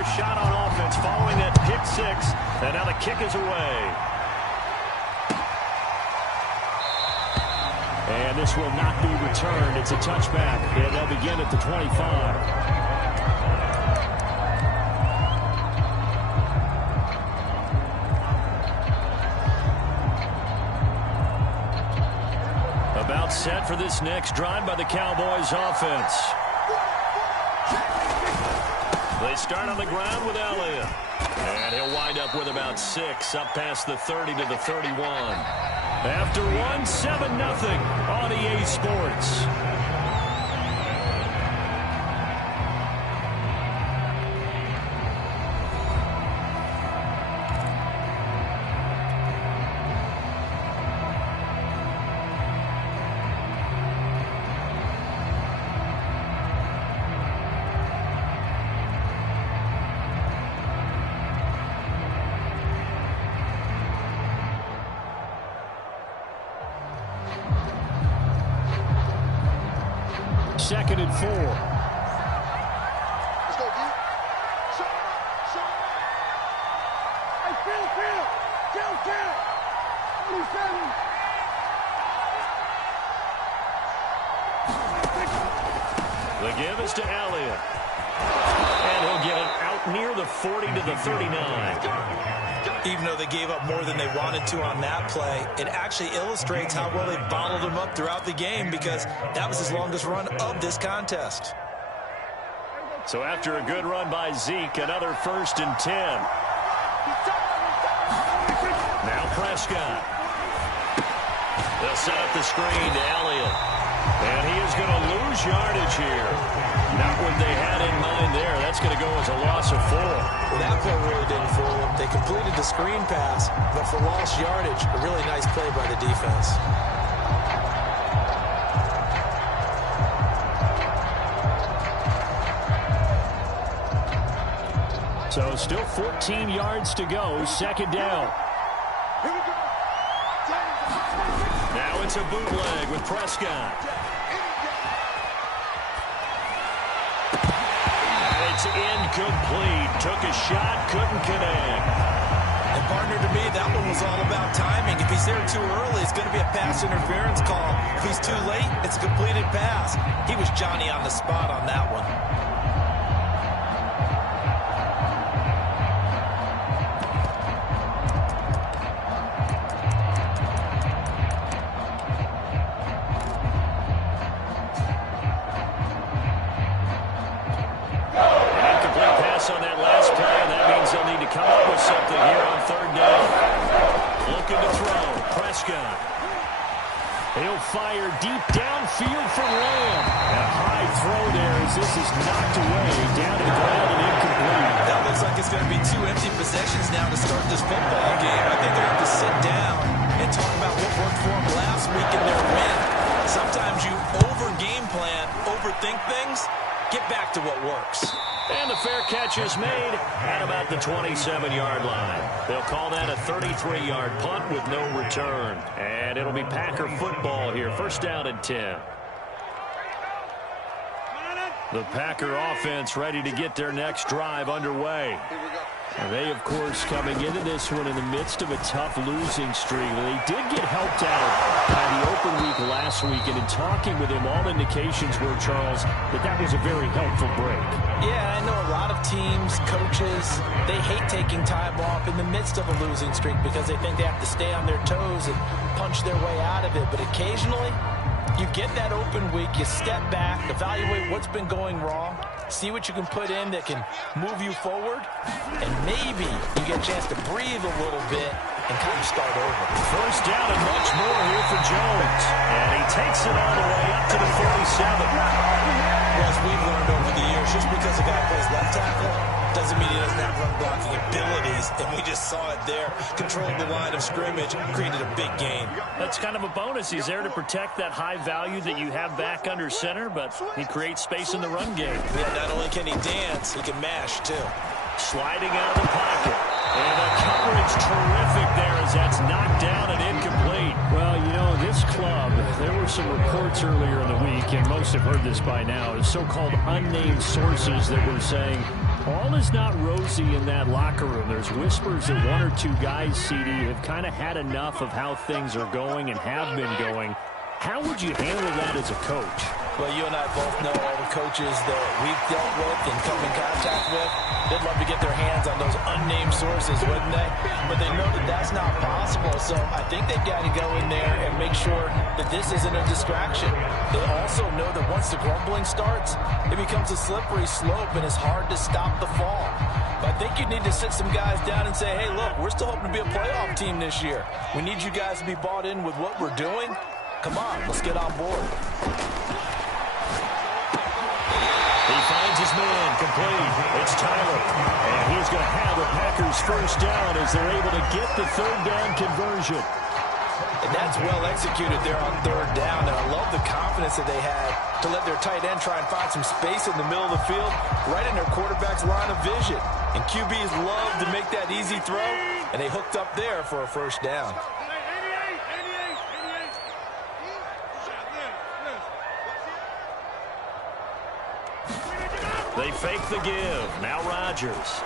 first shot on offense following that pick six. And now the kick is away. And this will not be returned. It's a touchback. And they'll begin at the 25. About set for this next drive by the Cowboys offense. They start on the ground with Elliott. And he'll wind up with about 6, up past the 30 to the 31. After one, 7-0 on EA Sports. Second and 4. Let's go, D. Shot. Hey, Phil. Count. 47. The give is to Elliott. And he'll get it out near the 40 to the 39. Even though they gave up more than they wanted to on that play, it actually illustrates how well they bottled him up throughout the game, because that was his longest run of this contest. So after a good run by Zeke, another 1st and 10. Now Prescott. They'll set up the screen to Elliott. And he is going to lose yardage here. Not what they had in mind there. That's going to go as a loss of 4. Well, that play really didn't fool them. They completed the screen pass, but for lost yardage, a really nice play by the defense. So still 14 yards to go. Second down. Here we go. Now it's a bootleg with Prescott. It's incomplete. Took a shot, couldn't connect. And partner, to me, that one was all about timing. If he's there too early, it's going to be a pass interference call. If he's too late, it's a completed pass. He was Johnny on the spot on that one. On that last play, and that means they'll need to come up with something here on 3rd down. Looking to throw. Prescott. He'll fire deep downfield for Lamb. And a high throw there as this is knocked away. Down to the ground and incomplete. That looks like it's going to be 2 empty possessions now to start this football game. I think they're going to have to sit down and talk about what worked for them last week in their win. Sometimes you over-game plan, overthink things. Get back to what works. And the fair catch is made at about the 27-yard line. They'll call that a 33-yard punt with no return. And it'll be Packer football here. 1st down and 10. The Packer offense ready to get their next drive underway. And they, of course, coming into this one in the midst of a tough losing streak. They did get helped out by the open week last week, and in talking with him, all indications were, Charles, that was a very helpful break. Yeah, I know a lot of teams, coaches, they hate taking time off in the midst of a losing streak because they think they have to stay on their toes and punch their way out of it. But occasionally, you get that open week, you step back, evaluate what's been going wrong, see what you can put in that can move you forward, and maybe you get a chance to breathe a little bit and kind of start over. 1st down and much more here for Jones. And he takes it all the way up to the 47. Well, as we've learned over the years, just because a guy plays left tackle doesn't mean he doesn't have run blocking abilities, and we just saw it there. Controlled the line of scrimmage, created a big gain. That's kind of a bonus. He's there to protect that high value that you have back under center, but he creates space in the run game. Yeah, not only can he dance, he can mash, too. Sliding out of the pocket. And the coverage terrific there as that's knocked down and incomplete. Well, you know, this club, there were some reports earlier in the week, and most have heard this by now, so-called unnamed sources that were saying All is not rosy in that locker room. There's whispers that one or two guys, CD, have kind of had enough of how things are going and have been going. How would you handle that as a coach? Well, you and I both know all the coaches that we've dealt with and come in contact with. They'd love to get their hands on those unnamed sources, wouldn't they? But they know that that's not possible. So I think they've got to go in there and make sure that this isn't a distraction. They also know that once the grumbling starts, it becomes a slippery slope and it's hard to stop the fall. But I think you need to sit some guys down and say, hey, look, we're still hoping to be a playoff team this year. We need you guys to be bought in with what we're doing. Come on, let's get on board. He finds his man complete. It's Tyler. And he's going to have the Packers first down as they're able to get the third down conversion. And that's well executed there on third down. And I love the confidence that they had to let their tight end try and find some space in the middle of the field, right in their quarterback's line of vision. And QBs love to make that easy throw, and they hooked up there for a first down. They fake the give. Now Rodgers.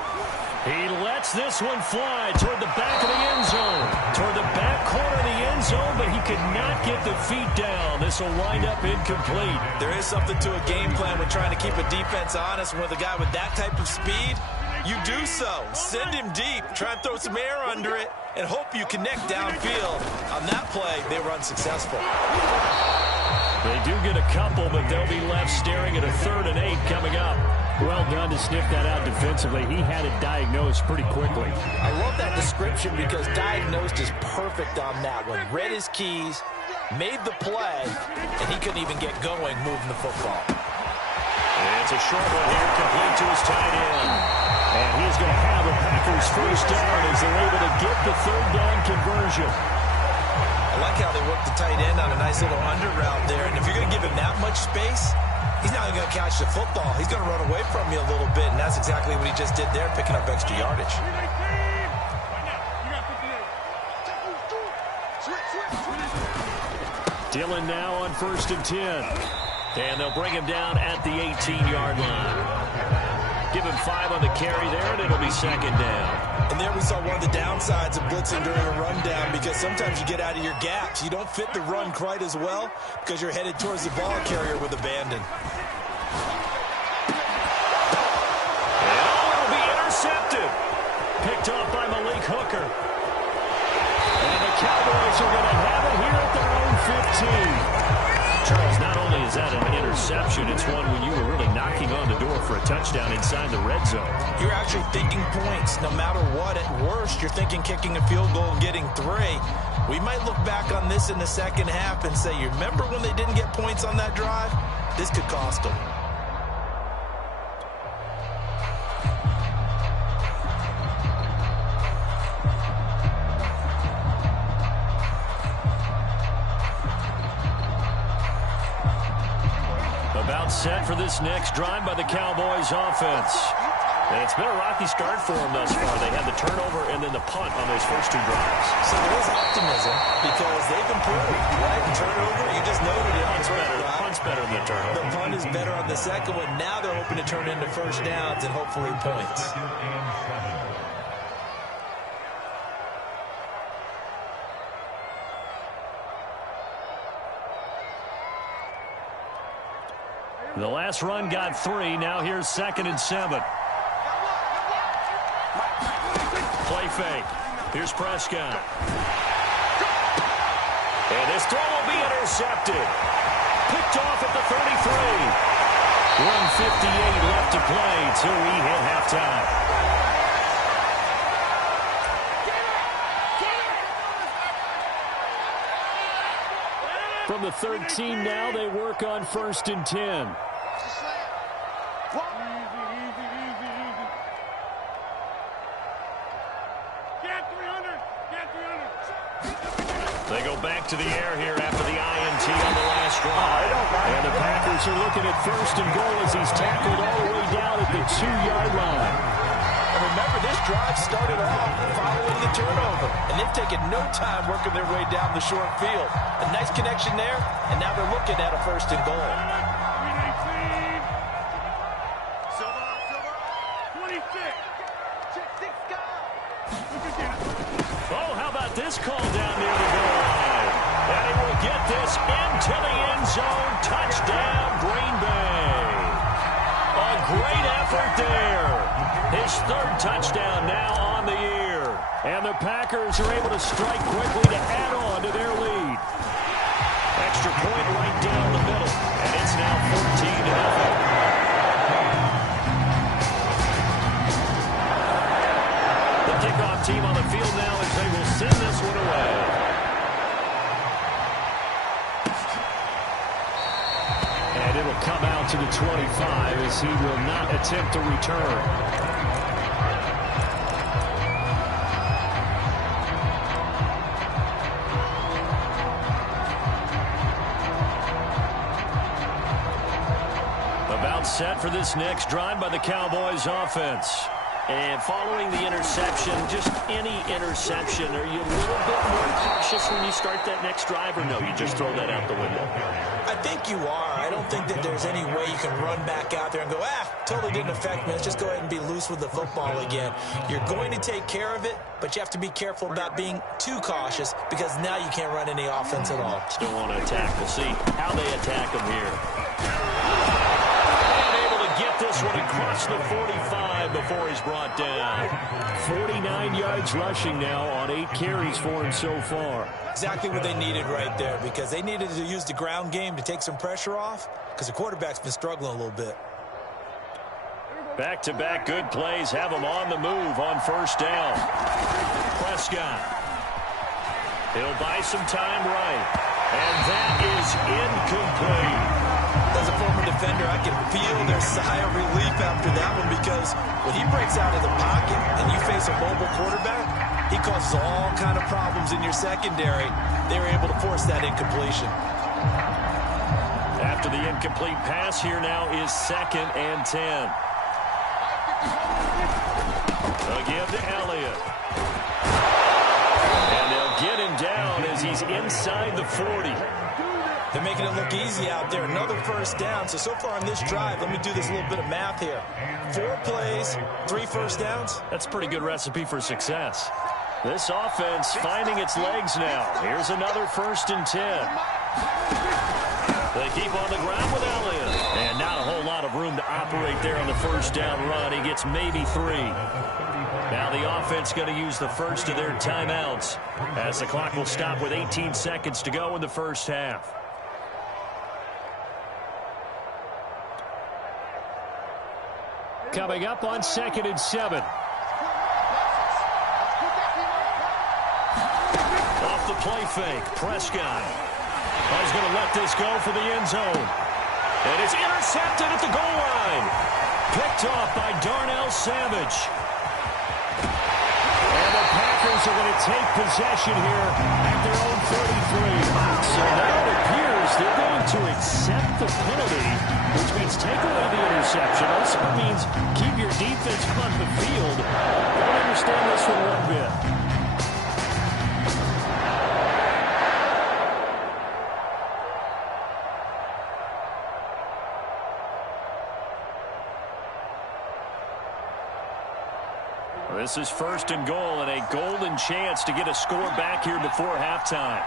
He lets this one fly toward the back of the end zone. Toward the back corner of the end zone, but he could not get the feet down. This will wind up incomplete. There is something to a game plan with trying to keep a defense honest. With a guy with that type of speed, you do so. Send him deep. Try and throw some air under it and hope you connect downfield. On that play, they were unsuccessful. They do get a couple, but they'll be left staring at a 3rd and 8 coming up. Well done to sniff that out defensively. He had it diagnosed pretty quickly. I love that description because diagnosed is perfect on that one. Read his keys, made the play, and he couldn't even get going moving the football. It's a short one here, complete to his tight end. And he's going to have the Packers first down as they're able to get the third down conversion. I like how they work the tight end on a nice little under route there. And if you're going to give him that much space, he's not even going to catch the football. He's going to run away from you a little bit, and that's exactly what he just did there, picking up extra yardage. Dillon now on 1st and 10. And they'll bring him down at the 18-yard line. Give him 5 on the carry there, and it'll be 2nd down. And there we saw one of the downsides of blitzing during a rundown, because sometimes you get out of your gaps. You don't fit the run quite as well because you're headed towards the ball carrier with abandon. And it'll be intercepted. Picked off by Malik Hooker. And the Cowboys are going to have it here at their own 15. Charles, not only is that an interception, it's one when you were really knocking on the door for a touchdown inside the red zone. You're actually thinking points no matter what. At worst, you're thinking kicking a field goal and getting 3. We might look back on this in the second half and say, you remember when they didn't get points on that drive? This could cost them. About set for this next drive by the Cowboys offense. And it's been a rocky start for them thus far. They had the turnover and then the punt on those first 2 drives. So there is optimism because they've improved, right? Turnover, you just noted it on the first drive. The punt's better than the turnover. The punt is better on the second one. Now they're hoping to turn into first downs and hopefully points. The last run got 3. Now here's 2nd and 7. Play fake. Here's Prescott. And this throw will be intercepted. Picked off at the 33. 1:58 left to play till we hit halftime. From the 13 now, they work on 1st and 10. They go back to the air here after the INT on the last drive. And the Packers are looking at 1st and goal as he's tackled all the way down at the 2-yard line. And remember, this drive started off following the turnover, and they've taken no time working their way down the short field. A nice connection there, and now they're looking at a 1st and goal. right there. His third touchdown now on the year. And the Packers are able to strike quickly to add on to their lead. Extra point right down the middle. And it's now 14-0. The kickoff team on the field now as they will send this one away. And it'll come out to the 25 as he will not attempt to return. About set for this next drive by the Cowboys offense. And following the interception, just any interception, are you a little bit more cautious when you start that next drive, or no, you just throw that out the window? I think you are. I don't think that there's any way you can run back out there and go, totally didn't affect me. Let's just go ahead and be loose with the football again. You're going to take care of it, but you have to be careful about being too cautious because now you can't run any offense at all. Still want to attack. We'll see how they attack him here. Get this one across the 45 before he's brought down. 49 yards rushing now on 8 carries for him so far. Exactly what they needed right there because they needed to use the ground game to take some pressure off because the quarterback's been struggling a little bit. Back-to-back good plays have him on the move on first down. Prescott. He'll buy some time right. And that is incomplete. As a former defender, I can feel their sigh of relief after that one because when he breaks out of the pocket and you face a mobile quarterback, he causes all kind of problems in your secondary. They were able to force that incompletion. After the incomplete pass, here now is 2nd and 10. They'll give to Elliott. And they'll get him down as he's inside the 40. They're making it look easy out there. Another first down. So far on this drive, let me do this little bit of math here. 4 plays, 3 first downs. That's a pretty good recipe for success. This offense finding its legs now. Here's another 1st and 10. They keep on the ground with Elliott. And not a whole lot of room to operate there on the first down run. He gets maybe 3. Now the offense going to use the first of their timeouts as the clock will stop with 18 seconds to go in the first half. Coming up on 2nd and 7. Off the play fake, Prescott. He's going to let this go for the end zone. And it's intercepted at the goal line. Picked off by Darnell Savage. And the Packers are going to take possession here at their own 33. So now it appears they're going to accept the penalty, which means take away the interception. Also means keep your defense on the field. I don't understand this one one bit. This is 1st and goal and a golden chance to get a score back here before halftime.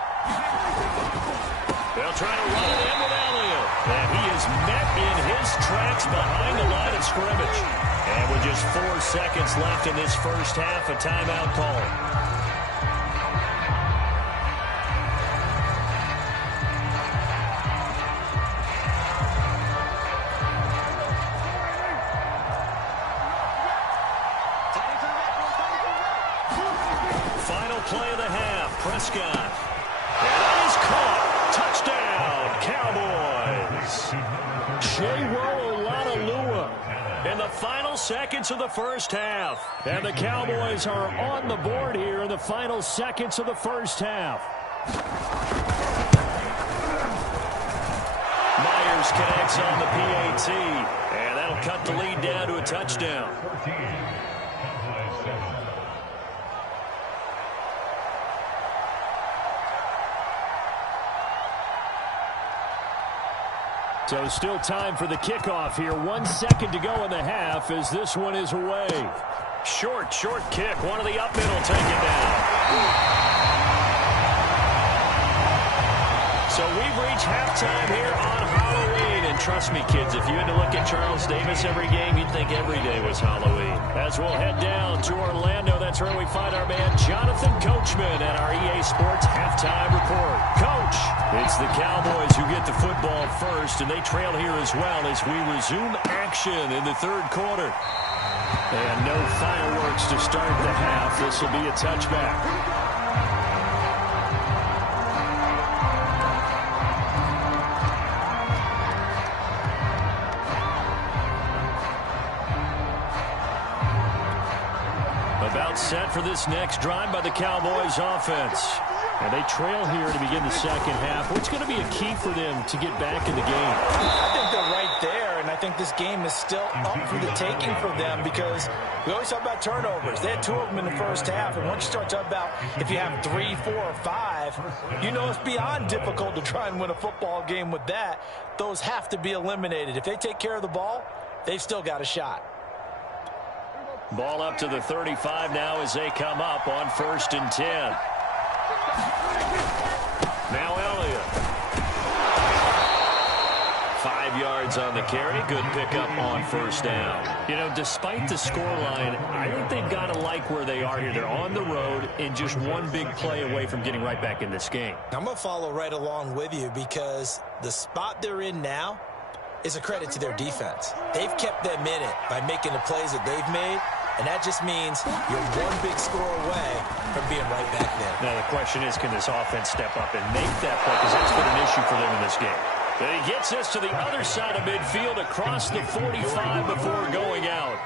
They'll try to run it in with Elliott. And he is met in his tracks behind the line of scrimmage. And with just 4 seconds left in this first half, a timeout call. Final play of the half, Prescott. And that is caught. Touchdown, Cowboys. J-Ro-Olalua in the final seconds of the first half. And the Cowboys are on the board here in the final seconds of the first half. Myers connects on the PAT. And that'll cut the lead down to a touchdown. So still time for the kickoff here. 1 second to go in the half as this one is away. Short kick. One of the up middle take it down. So we've reached halftime here on Halloween. And And trust me, kids, if you had to look at Charles Davis every game, you'd think every day was Halloween. As we'll head down to Orlando, that's where we find our man Jonathan Coachman at our EA Sports Halftime Report. Coach, it's the Cowboys who get the football first, and they trail here as well as we resume action in the third quarter. And no fireworks to start the half. This will be a touchback. About set for this next drive by the Cowboys offense. And they trail here to begin the second half. What's going to be a key for them to get back in the game? I think they're right there, and I think this game is still up for the taking for them because we always talk about turnovers. They had 2 of them in the first half, and once you start talking about if you have 3, 4, or 5, you know it's beyond difficult to try and win a football game with that. Those have to be eliminated. If they take care of the ball, they've still got a shot. Ball up to the 35 now as they come up on 1st and 10. Now Elliott. 5 yards on the carry. Good pickup on 1st down. You know, despite the scoreline, I think they've got to like where they are here. They're on the road and just one big play away from getting right back in this game. I'm going to follow right along with you because the spot they're in now is a credit to their defense. They've kept them in it by making the plays that they've made, and that just means you're one big score away from being right back there. Now the question is, can this offense step up and make that play? Because that's been an issue for them in this game. But he gets us to the other side of midfield across the 45 before going out.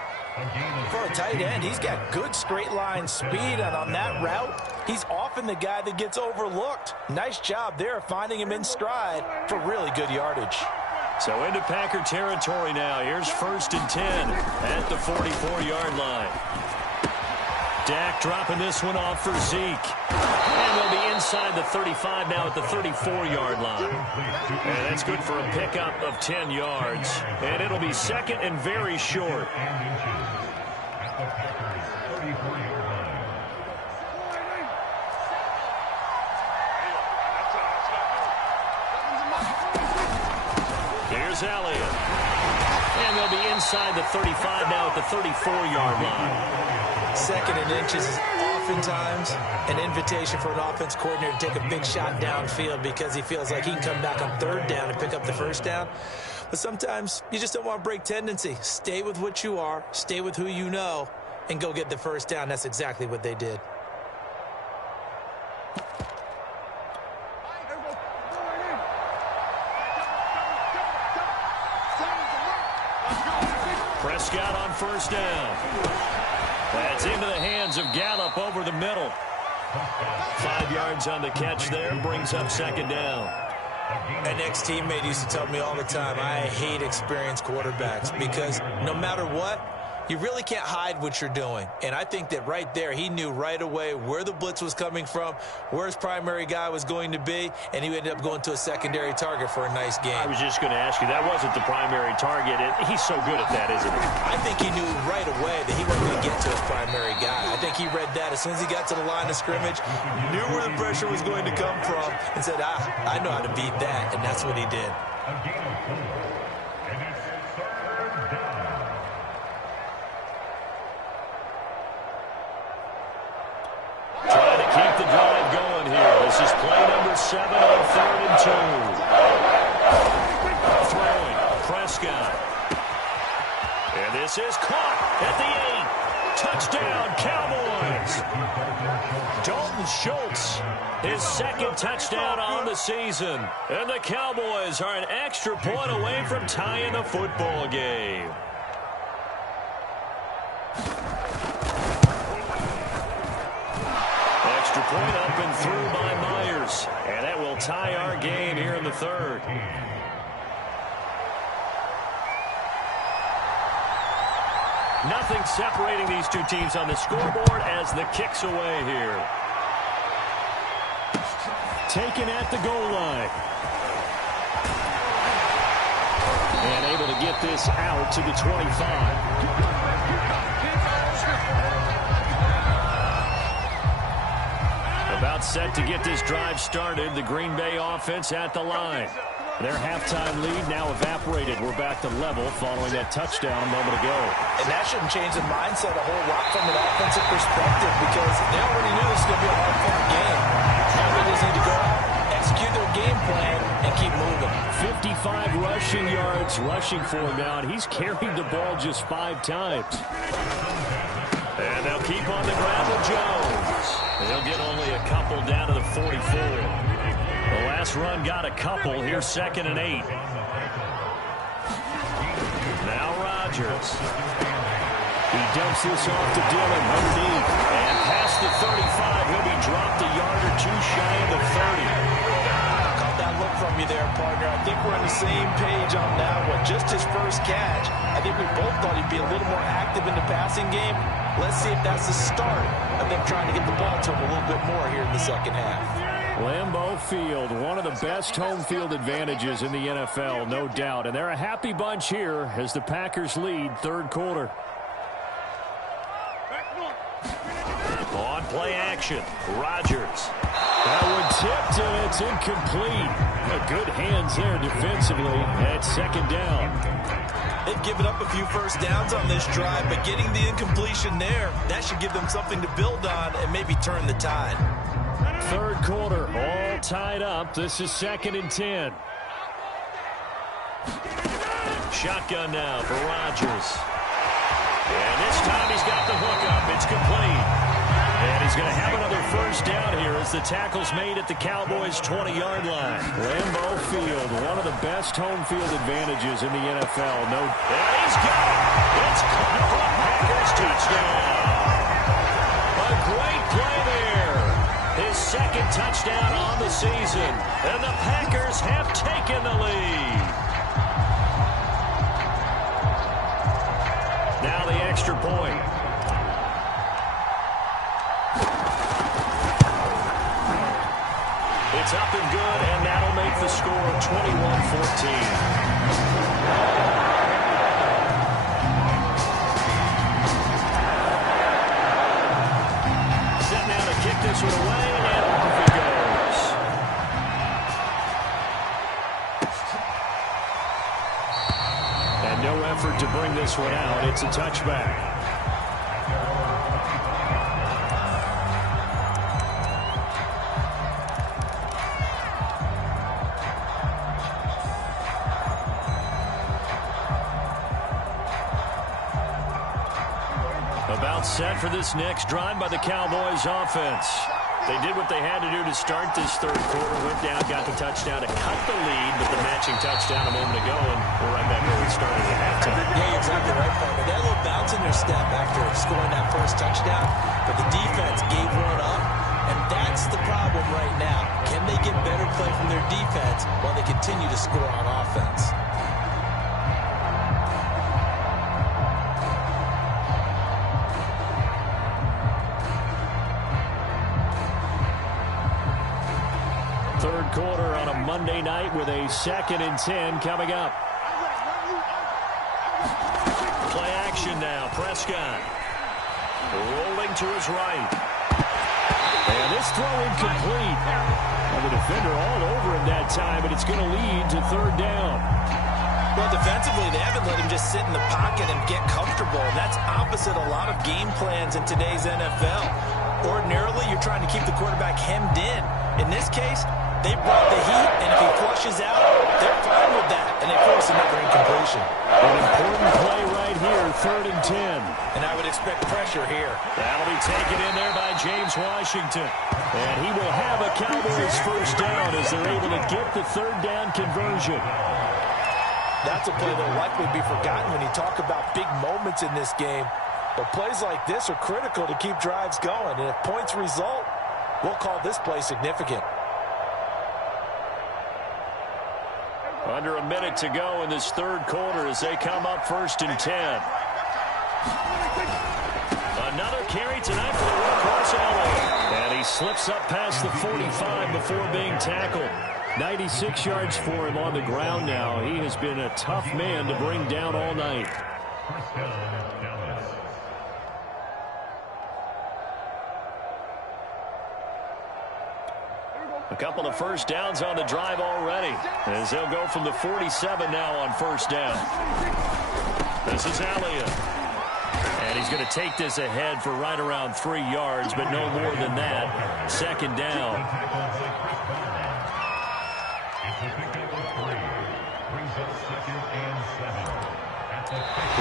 For a tight end, he's got good straight line speed, and on that route, he's often the guy that gets overlooked. Nice job there finding him in stride for really good yardage. So into Packer territory now. Here's 1st and 10 at the 44-yard line. Dak dropping this one off for Zeke. And they'll be inside the 35 now at the 34-yard line. And that's good for a pickup of 10 yards. And it'll be 2nd and very short. Here's Elliott. And they'll be inside the 35 now at the 34-yard line. 2nd and inches is oftentimes an invitation for an offense coordinator to take a big shot downfield because he feels like he can come back on 3rd down and pick up the 1st down. But sometimes you just don't want to break tendency. Stay with what you are, stay with who you know, and go get the 1st down. That's exactly what they did. Prescott on 1st down. That's into the hands of Gallup over the middle. 5 yards on the catch there, brings up 2nd down. An ex-teammate used to tell me all the time, I hate experienced quarterbacks because no matter what, you really can't hide what you're doing. And I think that right there, he knew right away where the blitz was coming from, where his primary guy was going to be, and he ended up going to a secondary target for a nice game. I was just going to ask you, that wasn't the primary target. He's so good at that, isn't he? I think he knew right away that he wasn't going to get to his primary guy. I think he read that as soon as he got to the line of scrimmage, knew where the pressure was going to come from, and said, I know how to beat that, and that's what he did. Keep the drive going here. This is play number 7 on 3rd and 2. Throwing, Prescott. And this is caught at the 8. Touchdown, Cowboys. Dalton Schultz, his 2nd touchdown on the season. And the Cowboys are an extra point away from tying the football game. Extra point up and through by Myers. And that will tie our game here in the 3rd. Nothing separating these two teams on the scoreboard as the kick's away here. Taken at the goal line. And able to get this out to the 25. About set to get this drive started. The Green Bay offense at the line. Their halftime lead now evaporated. We're back to level following that touchdown a moment ago. And that shouldn't change the mindset a whole lot from an offensive perspective because they already knew this was going to be a hard-fought game. Now they just need to go out, execute their game plan, and keep moving. 55 rushing yards rushing for him now, and he's carried the ball just 5 times. And they'll keep on the ground with Jones. They'll get only a couple down to the 44. The last run got a couple. Here's 2nd and 8. Now Rodgers. He dumps this off to Dillon underneath. And past the 35, he'll be dropped a yard or two shy of the 30. Caught that look from you there, partner. I think we're on the same page on that one. Just his first catch. I think we both thought he'd be a little more active in the passing game. Let's see if that's the start of them trying to get the ball to him a little bit more here in the second half. Lambeau Field, one of the best home field advantages in the NFL, no doubt. And they're a happy bunch here as the Packers lead 3rd quarter. On play action, Rodgers. That one tipped, and it's incomplete. Good hands there defensively at 2nd down. They've given up a few first downs on this drive, but getting the incompletion there, that should give them something to build on and maybe turn the tide. 3rd quarter, all tied up. This is 2nd and 10. Shotgun now for Rodgers. And this time he's got the hook up. It's complete. And he's going to have another first down here as the tackle's made at the Cowboys' 20-yard line. Lambeau Field, one of the best home field advantages in the NFL. No, and he's got it. It's caught for a Packers touchdown. A great play there. His 2nd touchdown on the season. And the Packers have taken the lead. Now the extra point. It's up and good, and that'll make the score 21-14. Set now to kick this one away, and off it goes. And no effort to bring this one out. It's a touchback. About set for this next drive by the Cowboys offense. They did what they had to do to start this 3rd quarter. Went down, got the touchdown to cut the lead, but the matching touchdown a moment ago, and we're right back where we started at halftime. Yeah, you're exactly right, partner. They had a little bounce in their step after scoring that first touchdown, but the defense gave one up, and that's the problem right now. Can they get better play from their defense while they continue to score on offense? Third quarter on a Monday night with a 2nd and 10 coming up. Play action now. Prescott rolling to his right. And this throw incomplete. And the defender all over him that time, but it's going to lead to 3rd down. Well, defensively, they haven't let him just sit in the pocket and get comfortable. And that's opposite a lot of game plans in today's NFL. Ordinarily, you're trying to keep the quarterback hemmed in. In this case, they brought the heat, and if he flushes out, they're fine with that, and they force another incompletion. An important play right here, 3rd and 10. And I would expect pressure here. That'll be taken in there by James Washington. And he will have a Cowboys first down as they're able to get the 3rd down conversion. That's a play that will likely be forgotten when you talk about big moments in this game. But plays like this are critical to keep drives going, and if points result, we'll call this play significant. Under a minute to go in this 3rd quarter as they come up 1st and 10. Another carry tonight for the workhorse Elway. And he slips up past the 45 before being tackled. 96 yards for him on the ground now. He has been a tough man to bring down all night. A couple of first downs on the drive already, as they'll go from the 47 now on first down. This is Elliott. And he's going to take this ahead for right around 3 yards, but no more than that. Second down.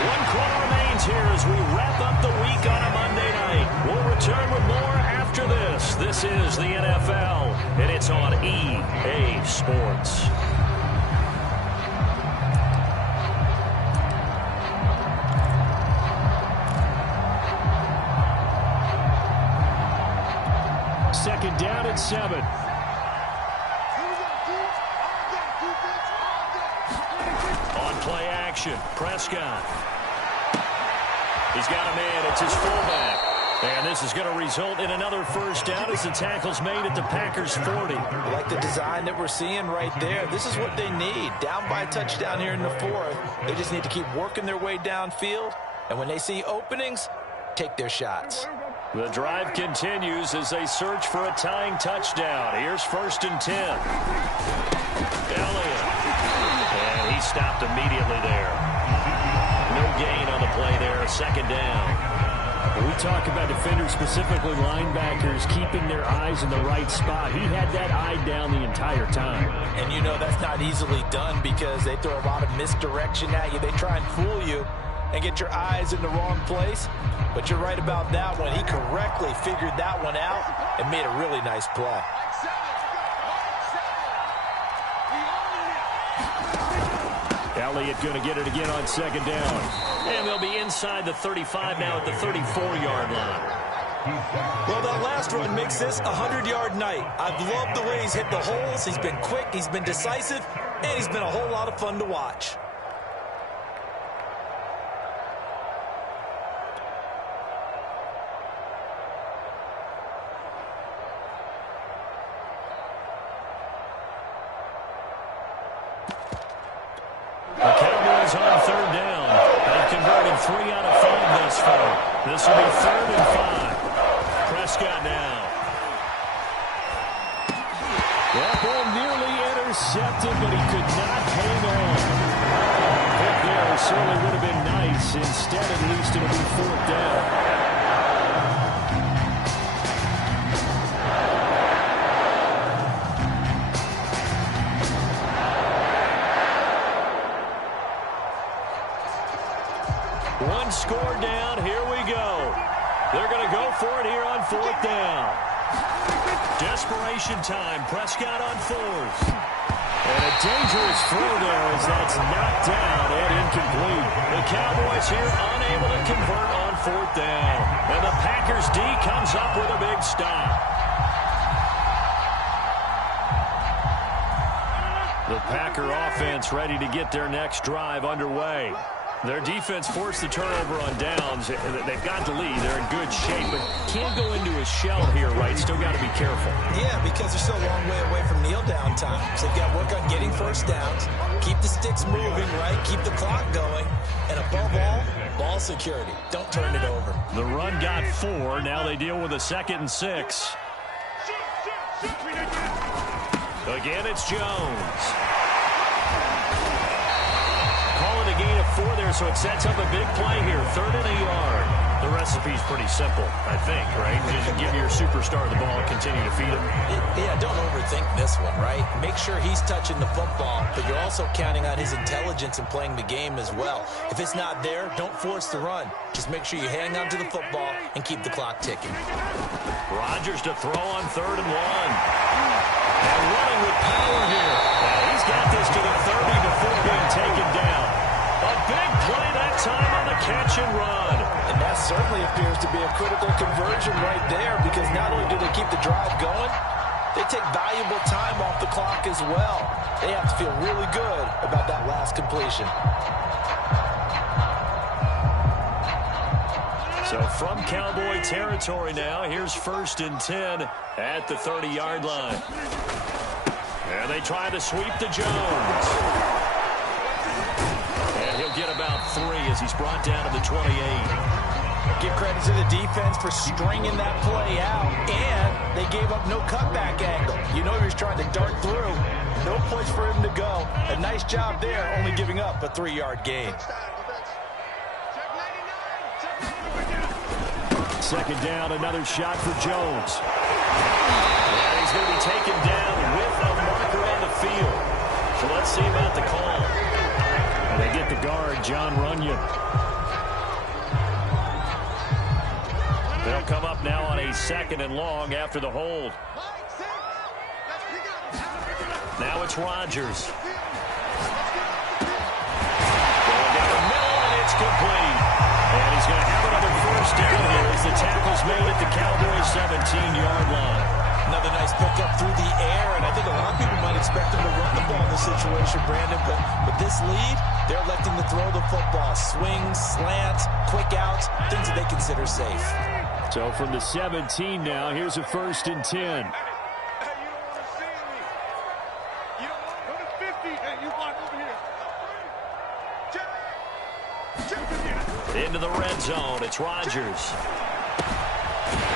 One quarter remains here as we wrap up the week on a Monday night. We'll return with more after this. This is the NFL, and it's on EA Sports. Second down at 7. On play action, Prescott. He's got a man. It's his fullback. And this is going to result in another first down as the tackle's made at the Packers' 40. Like the design that we're seeing right there. This is what they need. Down by a touchdown here in the 4th. They just need to keep working their way downfield. And when they see openings, take their shots. The drive continues as they search for a tying touchdown. Here's 1st and 10. Elliott. And he stopped immediately there. No gain on the play there. Second down. When we talk about defenders, specifically linebackers, keeping their eyes in the right spot. He had that eye down the entire time. And you know that's not easily done because they throw a lot of misdirection at you. They try and fool you and get your eyes in the wrong place. But you're right about that one. He correctly figured that one out and made a really nice play. Elliott going to get it again on second down. And they'll be inside the 35 now at the 34-yard line. Well, that last run makes this a 100-yard night. I've loved the way he's hit the holes. He's been quick, he's been decisive, and he's been a whole lot of fun to watch. The Cowboys on third down. They've converted 3 out of 5 thus far. This will be 3rd and 5. Prescott now. That ball nearly intercepted, but he could not hang on. Pick there certainly would have been nice. Instead, at least it'll be 4th down. One score down. Here we go. They're going to go for it here on 4th down. Desperation time. Prescott on 4th. And a dangerous throw there as that's knocked down and incomplete. The Cowboys here unable to convert on 4th down. And the Packers D comes up with a big stop. The Packer offense ready to get their next drive underway. Their defense forced the turnover on downs. They've got the lead. They're in good shape, but can't go into a shell here, right? Still got to be careful. Yeah, because they're still a long way away from kneel-down times. They've got to work on getting first downs, keep the sticks moving, right? Keep the clock going. And above all, ball security. Don't turn it over. The run got 4. Now they deal with a 2nd and 6. Again, it's Jones. Call it a gain of 4 there, so it sets up a big play here. 3rd and a yard. The recipe's pretty simple, I think, right? Just give your superstar the ball and continue to feed him. Yeah, don't overthink this one, right? Make sure he's touching the football, but you're also counting on his intelligence in playing the game as well. If it's not there, don't force the run. Just make sure you hang on to the football and keep the clock ticking. Rodgers to throw on 3rd and 1. And running with power here. And he's got this to the 30 before being taken down. A big play that time on the catch and run. And that certainly appears to be a critical conversion right there because not only do they keep the drive going, they take valuable time off the clock as well. They have to feel really good about that last completion. So from Cowboy territory now, here's 1st and 10 at the 30-yard line. And they try to sweep to Jones. And he'll get about 3 as he's brought down to the 28. Give credit to the defense for stringing that play out, and they gave up no cutback angle. You know he was trying to dart through. No place for him to go. A nice job there, only giving up a 3-yard gain. Second down, another shot for Jones. And he's going to be taken down with a marker on the field. So let's see about the call. And they get the guard, John Runyon. They'll come up now on a 2nd and long after the hold. Now it's Rodgers. Going down the middle, and it's complete. And he's going to have another first down here as the tackle's made at the Cowboys' 17-yard line. Another nice pickup through the air, and I think a lot of people might expect him to run the ball in this situation, Brandon, but with this lead, they're electing to throw the football. Swings, slants, quick outs, things that they consider safe. So from the 17 now, here's a 1st and 10. Into the red zone, it's Rodgers.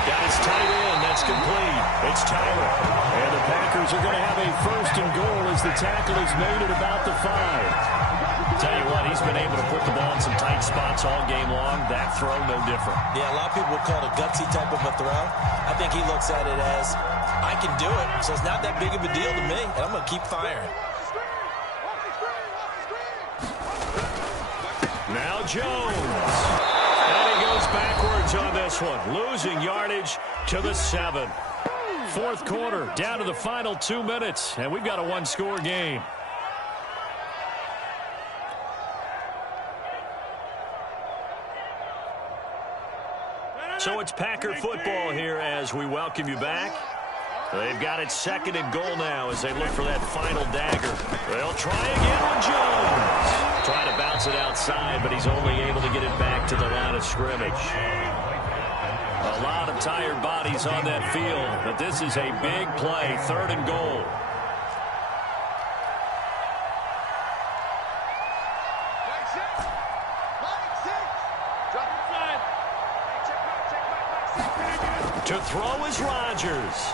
Got his tight end, that's complete. It's Tyler. And the Packers are going to have a 1st and goal as the tackle is made at about the 5. Tell you what, he's been able to put the ball in some tight spots all game long. That throw, no different. Yeah, a lot of people would call it a gutsy type of a throw. I think he looks at it as, I can do it, so it's not that big of a deal to me, and I'm going to keep firing. Now Jones. And he goes backwards on this one. Losing yardage to the 7. 4th quarter, down to the final 2 minutes, and we've got a 1-score game. So it's Packer football here as we welcome you back. They've got it 2nd and goal now as they look for that final dagger. They'll try again with Jones. Trying to bounce it outside, but he's only able to get it back to the line of scrimmage. A lot of tired bodies on that field, but this is a big play, 3rd and goal. To throw is Rodgers.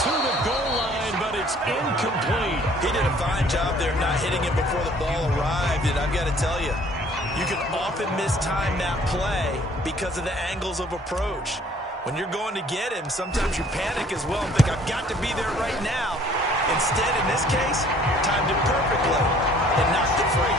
To the goal line, but it's incomplete. He did a fine job there not hitting it before the ball arrived, and I've got to tell you, you can often mistime that play because of the angles of approach. When you're going to get him, sometimes you panic as well and think, I've got to be there right now. Instead, in this case, timed it perfectly and knocked it free.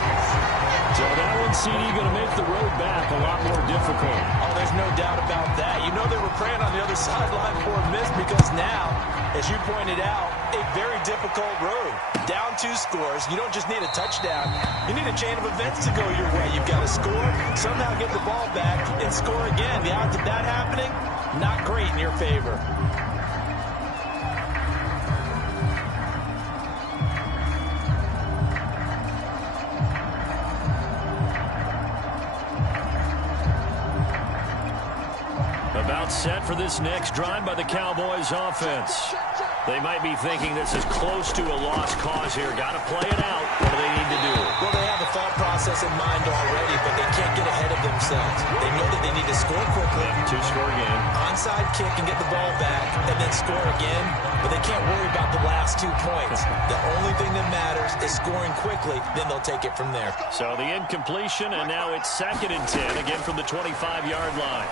So that one, CD, going to make the road back a lot more difficult. Oh, there's no doubt about that. You know they were praying on the other sideline for a miss because now, as you pointed out, a very difficult road. Down 2 scores. You don't just need a touchdown. You need a chain of events to go your way. You've got to score, somehow get the ball back, and score again. The odds of that happening, not great in your favor. About set for this next drive by the Cowboys offense. They might be thinking this is close to a lost cause here. Got to play it out. What do they need to do? Well, they have a thought process in mind already, but they can't get ahead of themselves. They know that they need to score quickly. 2-score game. Onside kick and get the ball back and then score again, but they can't worry about the last 2 points. The only thing that matters is scoring quickly, then they'll take it from there. So the incompletion, and now it's 2nd and 10, again from the 25-yard line.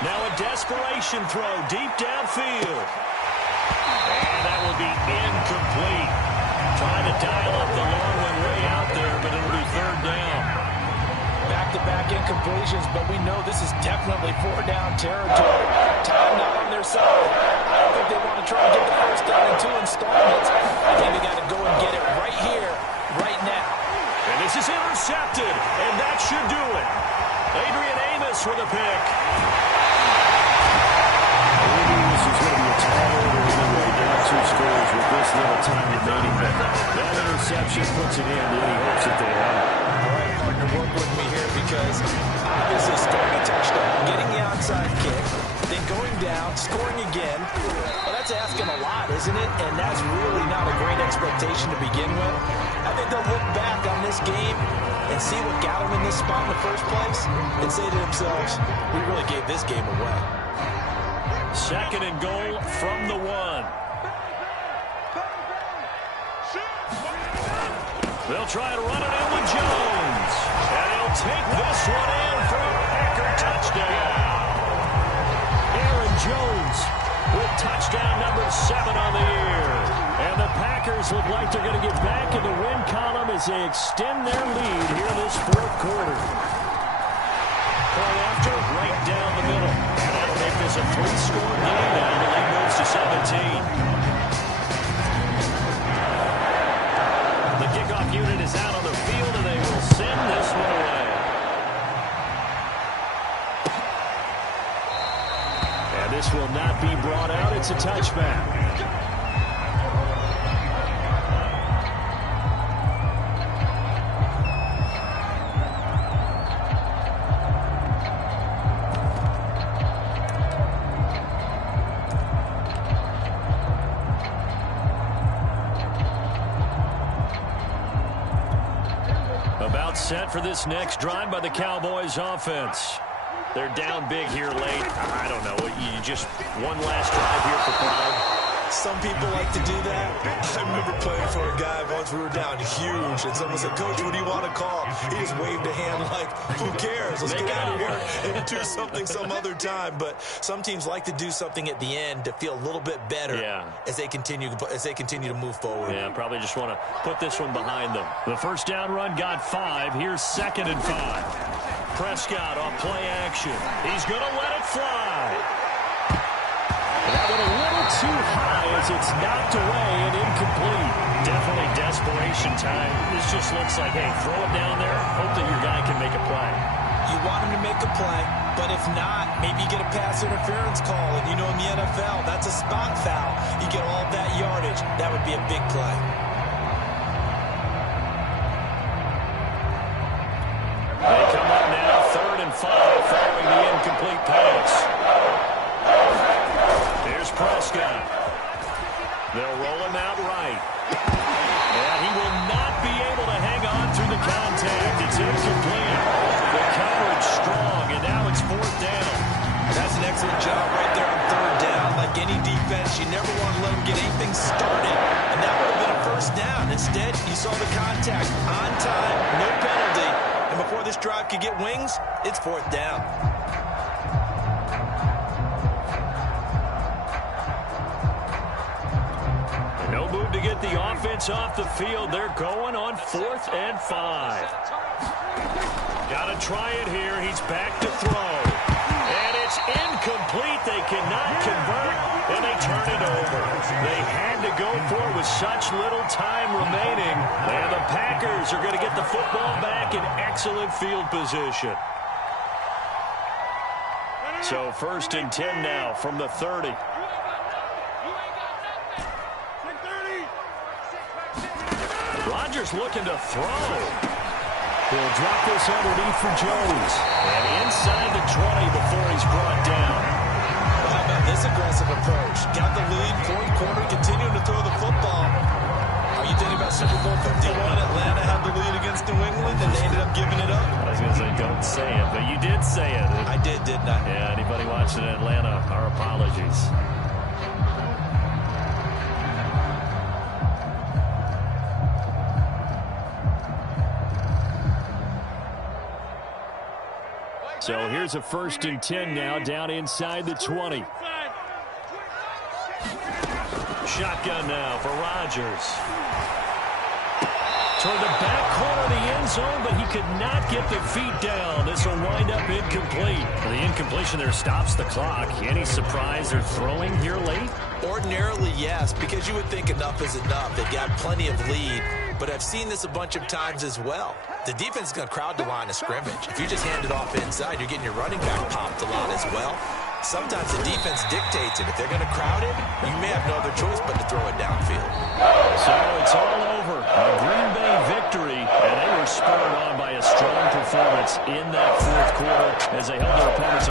Now a desperation throw deep downfield. And that will be incomplete. Trying to dial up the long one way out there, but it'll be 3rd down. Back-to-back incompletions, but we know this is definitely 4-down territory. Time not on their side. I don't think they want to try and get the first down in 2 installments. I think they got to go and get it right here, right now. And this is intercepted, and that should do it. Adrian Amos with a pick. This is going to be a tall order anyway, down 2 scores with this little time remaining. But that interception puts it in, and he hopes that they have. All right, partner, work with me here because obviously scoring a touchdown, getting the outside kick, then going down, scoring again. Well, that's asking a lot, isn't it? And that's really not a great expectation to begin with. I think they'll look back on this game and see what got them in this spot in the first place and say to themselves, we really gave this game away. Second and goal from the 1. They'll try to run it in with Jones. And he'll take this one in for a Packer touchdown. Aaron Jones with touchdown number 7 on the year. And the Packers look like they're going to get back in the win column as they extend their lead here this fourth quarter. Play after, right down the middle. And that'll make this a 3-score game now. The lead moves to 17. The kickoff unit is out on the field, and they will send this one away. And this will not be brought out. It's a touchback. About set for this next drive by the Cowboys offense. They're down big here late. I don't know. You just one last drive here for pride. Some people like to do that. I remember playing for a guy once. We were down huge, and someone said, "Coach, what do you want to call?" He just waved a hand like, "Who cares? Let's get out of here and do something some other time." But some teams like to do something at the end to feel a little bit better as they continue to move forward. Yeah, probably just want to put this one behind them. The first down run got 5. Here's 2nd and 5. Prescott off play action. He's going to let it fly. That one a little too high as it's knocked away and incomplete. Definitely desperation time. This just looks like, hey, throw it down there, hope that your guy can make a play. You want him to make a play, but if not, maybe you get a pass interference call. And you know in the NFL, that's a spot foul. You get all that yardage. That would be a big play. They come up now, 3rd and 5, following the incomplete pass. Here's Prescott. They'll roll him out right. And he will not be able to hang on through the contact. It's incomplete. The coverage strong, and now it's 4th down. That's an excellent job right there on 3rd down. Like any defense, you never want to let them get anything started. And that would have been a 1st down. Instead, you saw the contact on time, no penalty. And before this drive could get wings, it's 4th down. No move to get the offense off the field. They're going on 4th and 5. Got to try it here. He's back to throw. And it's incomplete. They cannot convert, and they turn it over. They had to go for it with such little time remaining. And the Packers are going to get the football back in excellent field position. So 1st and 10 now from the 30. Rodgers looking to throw. He'll drop this underneath for Jones. And inside the 20 before he's brought down. Well, how about this aggressive approach? Got the lead, 4th quarter, continuing to throw the football. Are you thinking about Super Bowl 51? Atlanta had the lead against New England, and they ended up giving it up. I was going to say, don't say it, but you did say it. I did, didn't I? Yeah, anybody watching Atlanta, our apologies. So here's a 1st and 10 now, down inside the 20. Shotgun now for Rodgers. Toward the back corner of the end zone, but he could not get the feet down. This will wind up incomplete. The incompletion there stops the clock. Any surprise they're throwing here late? Ordinarily, yes, because you would think enough is enough. They've got plenty of lead, but I've seen this a bunch of times as well. The defense is going to crowd the line of scrimmage. If you just hand it off inside, you're getting your running back popped a lot as well. Sometimes the defense dictates it. If they're going to crowd it, you may have no other choice but to throw it downfield. So it's all over. A Green Bay victory, and they were spurred on by a strong performance in that 4th quarter as they held their opponents